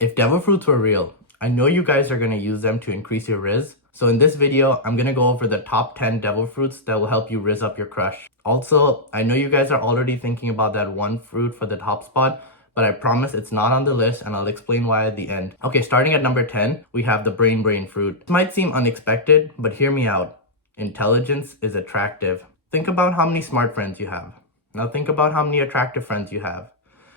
If devil fruits were real, I know you guys are going to use them to increase your RIZZ. So in this video, I'm going to go over the top 10 devil fruits that will help you RIZZ up your crush. Also, I know you guys are already thinking about that one fruit for the top spot, but I promise it's not on the list and I'll explain why at the end. Okay, starting at number 10, we have the brain fruit. It might seem unexpected, but hear me out. Intelligence is attractive. Think about how many smart friends you have. Now think about how many attractive friends you have.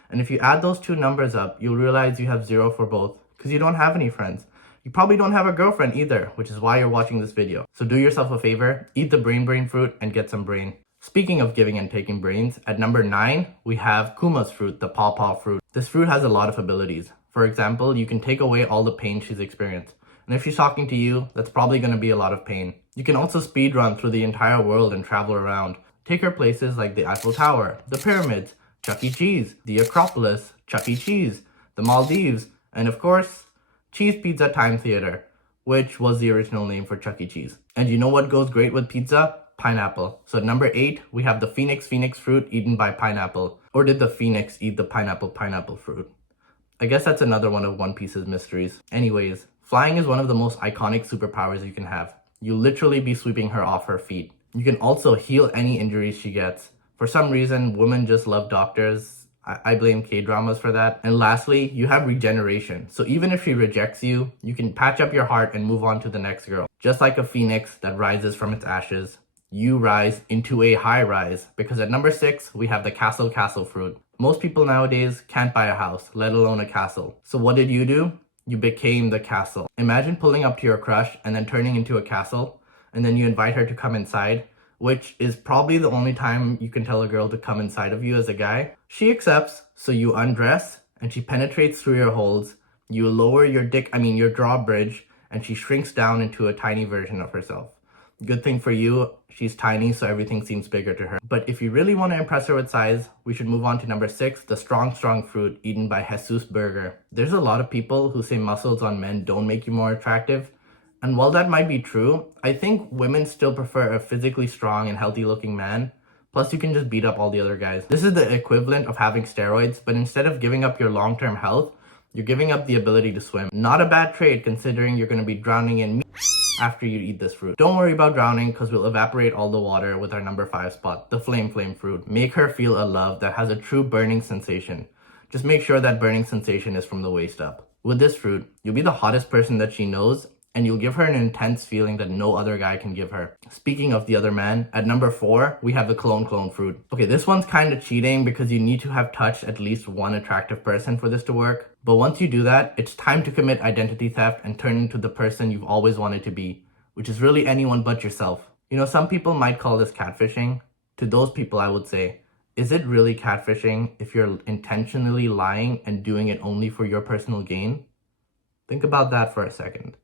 And if you add those two numbers up, you'll realize you have 0 for both because you don't have any friends. You probably don't have a girlfriend either, which is why you're watching this video. So do yourself a favor, eat the brain fruit and get some brain. Speaking of giving and taking brains, at number 9, we have Kuma's fruit, the pawpaw fruit. This fruit has a lot of abilities. For example, you can take away all the pain she's experienced. And if she's talking to you, that's probably going to be a lot of pain. You can also speed run through the entire world and travel around. Take her places like the Eiffel Tower, the pyramids, Chuck E. Cheese, the Acropolis, Chuck E. Cheese, the Maldives, and of course, Cheese Pizza Time Theater, which was the original name for Chuck E. Cheese. And you know what goes great with pizza? Pineapple. So at number 8, we have the phoenix fruit eaten by pineapple. Or did the phoenix eat the pineapple fruit? I guess that's another one of One Piece's mysteries. Anyways, flying is one of the most iconic superpowers you can have. You'll literally be sweeping her off her feet. You can also heal any injuries she gets. For some reason, women just love doctors. I blame K-dramas for that. And lastly, you have regeneration. So even if she rejects you, you can patch up your heart and move on to the next girl. Just like a phoenix that rises from its ashes, you rise into a high rise. Because at number 6, we have the castle fruit. Most people nowadays can't buy a house, let alone a castle. So what did you do? You became the castle. Imagine pulling up to your crush and then turning into a castle, and then you invite her to come inside, which is probably the only time you can tell a girl to come inside of you as a guy. She accepts, so you undress, and she penetrates through your holes. You lower your your drawbridge, and she shrinks down into a tiny version of herself. Good thing for you, she's tiny, so everything seems bigger to her. But if you really want to impress her with size, we should move on to number 6, the strong fruit eaten by Jesus Burger. There's a lot of people who say muscles on men don't make you more attractive. And while that might be true, I think women still prefer a physically strong and healthy looking man. Plus you can just beat up all the other guys. This is the equivalent of having steroids, but instead of giving up your long-term health, you're giving up the ability to swim. Not a bad trade considering you're going to be drowning in meat after you eat this fruit. Don't worry about drowning because we'll evaporate all the water with our number 5 spot, the flame fruit. Make her feel a love that has a true burning sensation. Just make sure that burning sensation is from the waist up. With this fruit, you'll be the hottest person that she knows, and you'll give her an intense feeling that no other guy can give her. Speaking of the other man, at number 4, we have the clone fruit. Okay, this one's kind of cheating because you need to have touched at least one attractive person for this to work. But once you do that, it's time to commit identity theft and turn into the person you've always wanted to be, which is really anyone but yourself. You know, some people might call this catfishing. To those people, I would say, is it really catfishing if you're intentionally lying and doing it only for your personal gain? Think about that for a second.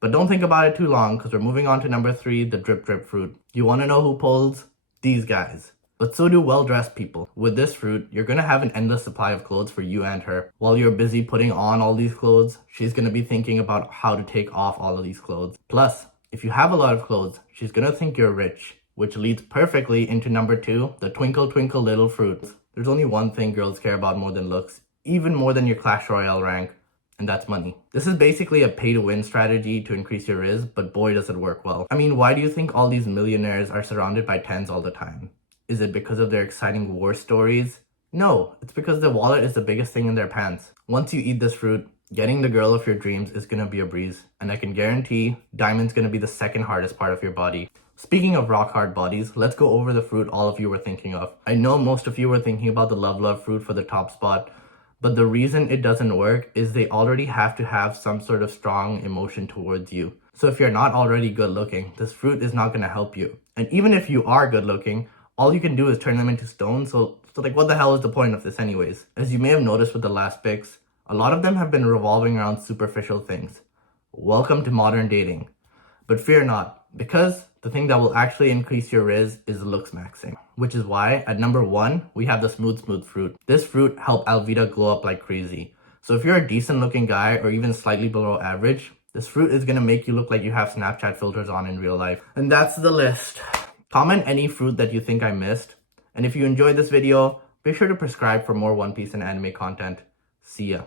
But don't think about it too long because we're moving on to number 3, the drip fruit. You want to know who pulls? These guys. But so do well-dressed people. With this fruit, you're going to have an endless supply of clothes for you and her. While you're busy putting on all these clothes, she's going to be thinking about how to take off all of these clothes. Plus, if you have a lot of clothes, she's going to think you're rich, which leads perfectly into number 2, the Twinkle Little Fruit. There's only one thing girls care about more than looks, even more than your Clash Royale rank. And that's money. This is basically a pay-to-win strategy to increase your RIZZ, but boy does it work well. I mean, why do you think all these millionaires are surrounded by 10s all the time? Is it because of their exciting war stories? No, it's because the wallet is the biggest thing in their pants. Once you eat this fruit, getting the girl of your dreams is gonna be a breeze. And I can guarantee, diamond's gonna be the second hardest part of your body. Speaking of rock hard bodies, let's go over the fruit all of you were thinking of. I know most of you were thinking about the love fruit for the top spot, but the reason it doesn't work is they already have to have some sort of strong emotion towards you. So if you're not already good looking, this fruit is not going to help you. And even if you are good looking, all you can do is turn them into stone. So like, what the hell is the point of this anyways? As you may have noticed with the last picks, a lot of them have been revolving around superficial things. Welcome to modern dating. But fear not, because the thing that will actually increase your RIZZ is looks maxing. Which is why, at number 1, we have the smooth fruit. This fruit helped Alvida glow up like crazy. So if you're a decent looking guy or even slightly below average, this fruit is gonna make you look like you have Snapchat filters on in real life. And that's the list. Comment any fruit that you think I missed. And if you enjoyed this video, be sure to subscribe for more One Piece and anime content. See ya.